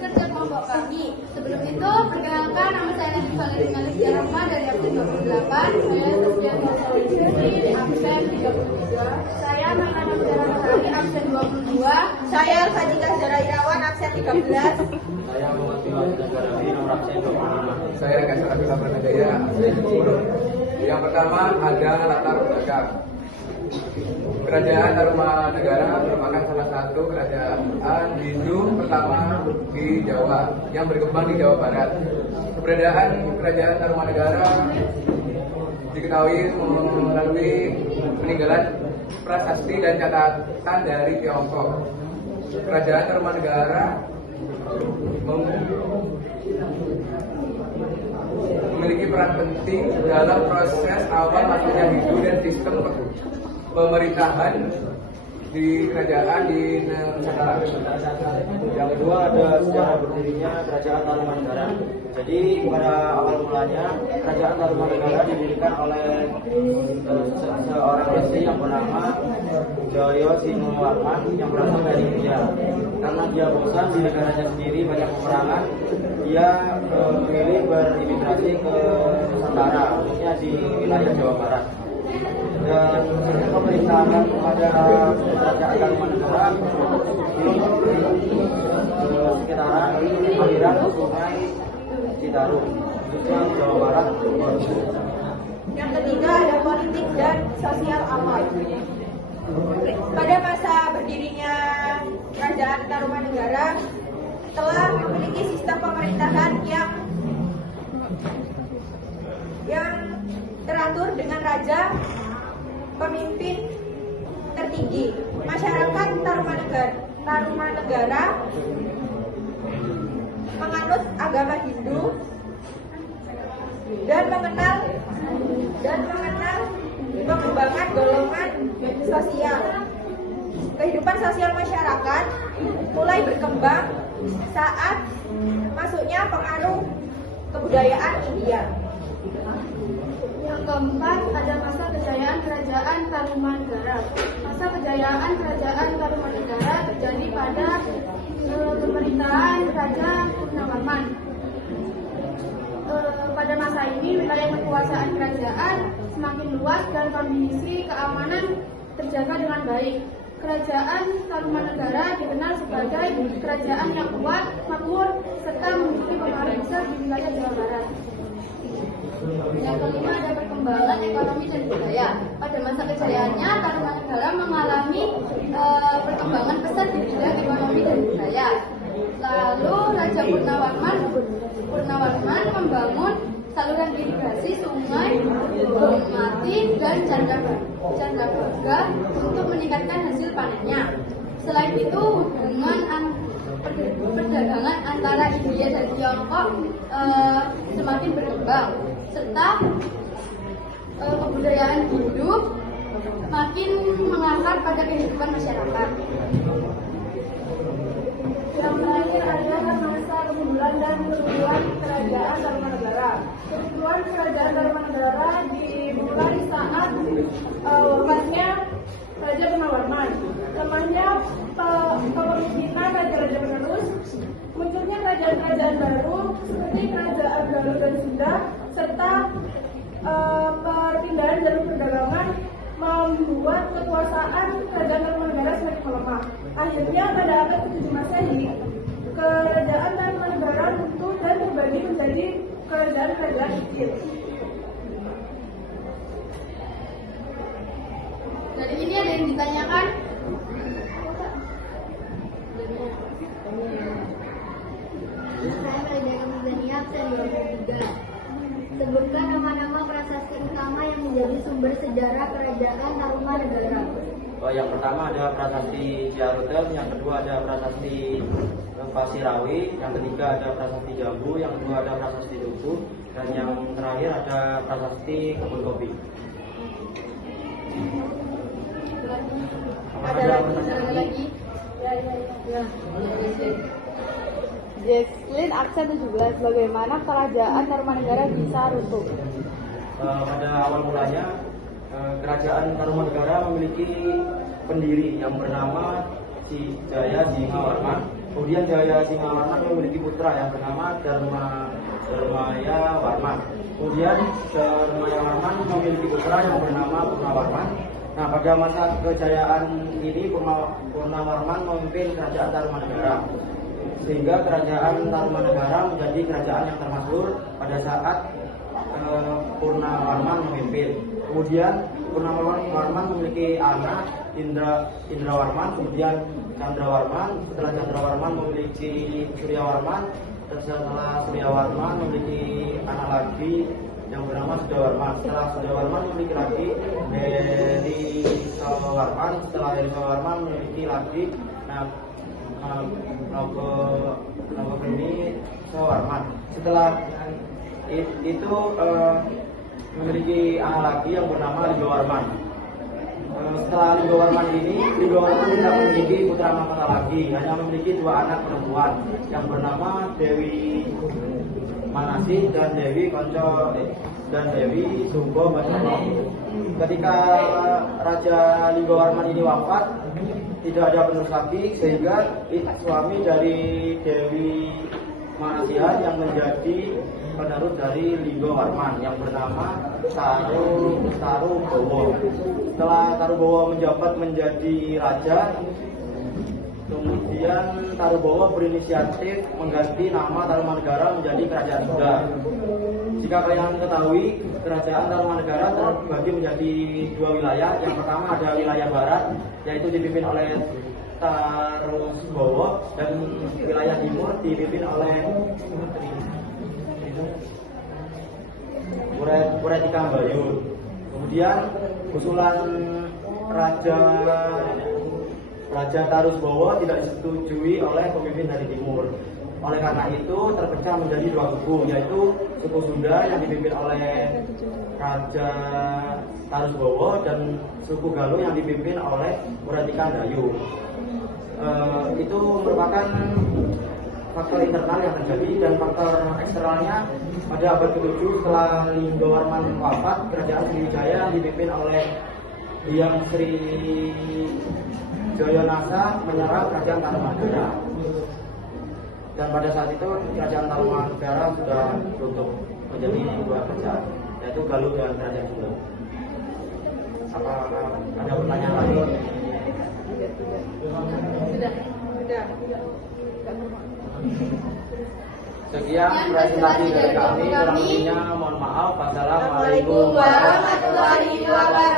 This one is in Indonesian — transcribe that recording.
kerja kelompok kami. Sebelum itu, perkenalkan nama saya Nadine Valerie Malik Jarama dari absen 28. Saya Sofia Nursawinsri, absen 33. Saya Maulana Mutiara Masari, absen 22. Saya Fadika Zara Irawan, absen 13. Saya Muhammad Biwas Negarawi, nomor absen 25. Saya Rekasa Abdullah Pranajaya, absen 10. Yang pertama ada latar belakang. Kerajaan Tarumanegara merupakan salah satu kerajaan Hindu pertama di Jawa yang berkembang di Jawa Barat. Keberadaan kerajaan Tarumanegara diketahui melalui peninggalan prasasti dan catatan dari Tiongkok. Kerajaan Tarumanegara memiliki peran penting dalam proses awal masuknya Hindu dan sistem pemerintahan di kerajaan di Nusantara. Yang kedua ada sejarah berdirinya Kerajaan Tarumanegara. Jadi pada awal mulanya Kerajaan Tarumanegara didirikan oleh seorang resi yang bernama Jaya Sinowarman yang berasal dari India. Karena dia bosan di negaranya sendiri banyak peperangan, dia memilih berimigrasi ke Nusantara, khususnya di wilayah Jawa Barat. Dan pemerintahan pada Kerajaan Tarumanegara sekitaran aliran Sungai Citarum, khususnya Jawa Barat. Yang ketiga ada politik dan sosial awal. Pada masa berdirinya Kerajaan Tarumanegara telah memiliki sistem pemerintahan yang teratur dengan raja pemimpin tertinggi. Masyarakat Tarumanegara menganut agama Hindu dan mengenal pengembangan golongan sosial. Kehidupan sosial masyarakat mulai berkembang saat masuknya pengaruh kebudayaan India. Yang keempat ada masa kejayaan Kerajaan Tarumanegara. Masa kejayaan Kerajaan Tarumanegara terjadi pada pemerintahan Raja Purnawarman. Pada masa ini wilayah kekuasaan kerajaan semakin luas dan kondisi keamanan terjaga dengan baik. Kerajaan Tarumanegara dikenal sebagai kerajaan yang kuat, makmur, serta memiliki pengaruh besar di wilayah Jawa Barat. Yang kelima ada perkembangan ekonomi dan budaya. Pada masa kejayaannya, Tarumanegara mengalami perkembangan pesat di bidang ekonomi dan budaya. Lalu Raja Purnawarman membangun saluran irigasi sungai Bongmati dan Candrabaga untuk meningkatkan hasil panennya. Selain itu, hubungan perdagangan antara India dan Tiongkok semakin berkembang, serta kebudayaan Hindu makin mengakar pada kehidupan masyarakat. Yang terakhir adalah masa kemunduran dan kerubuhan Kerajaan Tarumanegara. Kerubuhan Kerajaan Tarumanegara dimulai saat wafatnya Raja Purnawarman. Lemahnya kepemimpinan raja-raja penerus, munculnya kerajaan-kerajaan baru seperti Kerajaan Galuh dan Sunda, serta perpindahan jalur perdagangan membuat kekuasaan Kerajaan Tarumanegara semakin melemah. Akhirnya pada abad ke-7 Masehi, Kerajaan Tarumanegara runtuh dan terbagi menjadi kerajaan-kerajaan kecil. Dari ini ada yang ditanyakan? Saya Maria Kamizania, absen 23. Sebutkan nama-nama prasasti utama yang menjadi sumber sejarah Kerajaan Tarumanegara. Yang pertama ada prasasti Ciarutem, yang kedua ada prasasti Pasirawi, yang ketiga ada prasasti Jambu, yang kedua ada prasasti Tugu, dan yang terakhir ada prasasti Kebun Kopi. Ada lagi? Ya. Jesslyn, absen 17. Bagaimana Kerajaan Tarumanegara bisa runtuh? Pada awal mulanya Kerajaan Tarumanegara memiliki pendiri yang bernama Jaya Sinowarman. Kemudian Jaya Singawarman memiliki putra yang bernama Dharmaya Warman. Kemudian Dharmaya Warman memiliki putra yang bernama Purnawarman. Nah, pada masa kejayaan ini Purnawarman memimpin kerajaan Tarumanegara, sehingga kerajaan Tarumanegara menjadi kerajaan yang termasyhur pada saat Purnawarman memimpin. Kemudian Purnawarman memiliki anak Indrawarman, kemudian Chandrawarman. Setelah Chandrawarman memiliki Suryawarman, dan setelah Suryawarman memiliki anak lagi yang bernama Sudawarman. Setelah Sudawarman memiliki lagi Heri Sawarman. Setelah Heri Sawarman memiliki lagi Nogogeni Sawarman. Setelah itu memiliki anak lagi yang bernama Ligawarman. Setelah Ligawarman ini, Ligawarman tidak memiliki putra mahkota lagi, hanya memiliki dua anak perempuan yang bernama Dewi Manasih dan Dewi Konco dan Dewi Sumbo Basono. Ketika Raja Ligawarman ini wafat, tidak ada penerus lagi, sehingga suami dari Dewi Manasihan yang menjadi penerus dari Ligawarman yang bernama Tarubowo. Setelah Tarubowo menjabat menjadi raja, kemudian Tarubowo berinisiatif mengganti nama Tarumanegara menjadi Kerajaan Sunda. Jika kalian ketahui, Kerajaan Tarumanegara terbagi menjadi dua wilayah. Yang pertama ada wilayah barat, yaitu dipimpin oleh Tarusbowo, dan wilayah timur dipimpin oleh Puretika Bayu. Kemudian usulan Raja Tarusbowo tidak disetujui oleh pemimpin dari timur. Oleh karena itu terpecah menjadi dua kubu, yaitu suku Sunda yang dipimpin oleh Raja Tarusbowo dan suku Galuh yang dipimpin oleh Puretika Bayu. Itu merupakan faktor internal yang terjadi, dan faktor eksternalnya pada abad ke-7 setelah Ligawarman wafat, kerajaan Sriwijaya dipimpin oleh Hyang Sri Jayanasa menyerang kerajaan Tarumanegara. Dan pada saat itu kerajaan Tarumanegara sudah runtuh menjadi dua kerajaan, yaitu Galuh dan Kerajaan Sunda. Apa ada pertanyaan lagi? Sudah. Sekian presentasi dari kami. Kurang lebihnya mohon maaf. Wassalamualaikum warahmatullahi wabarakatuh.